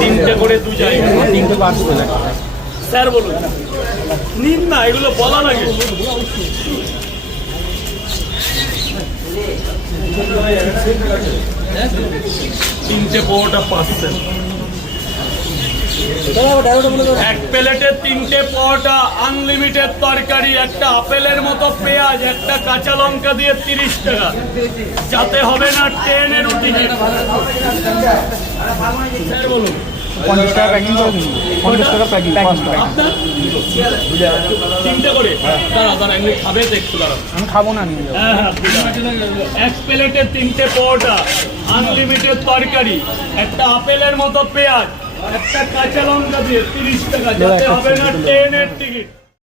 তিনটে করে দু জায়গা, তিনটে পাঁচশো স্যার বলুন, নিন না, এগুলো বলা লাগে। তিনটে পরোটা পার্সেল, এক প্লেটে তিনটে পরোটা, আনলিমিটেড তরকারি, একটা আপেলের মতো পেঁয়াজ, একটা কাঁচা লঙ্কা দিয়ে 30 টাকা, যাতে হবে না ট্রেনেরও টিকিট। স্যার বলুন, 50 টাকা প্যাকিং করে দিন, 50 টাকা প্যাকিং। আপনার তিনটে করে দাঁড়া এমনি খাবে তো একটু দাঁড়া, আমি খাবো না নিয়ে যাবো। হ্যাঁ, এক প্লেটে তিনটে পরোটা, আনলিমিটেড তরকারি, একটা আপেলের মতো পেঁয়াজ, একটা কাঁচা লঙ্কা দিয়ে 30 টাকা, যাতে হবে না ট্রেনের টিকিট।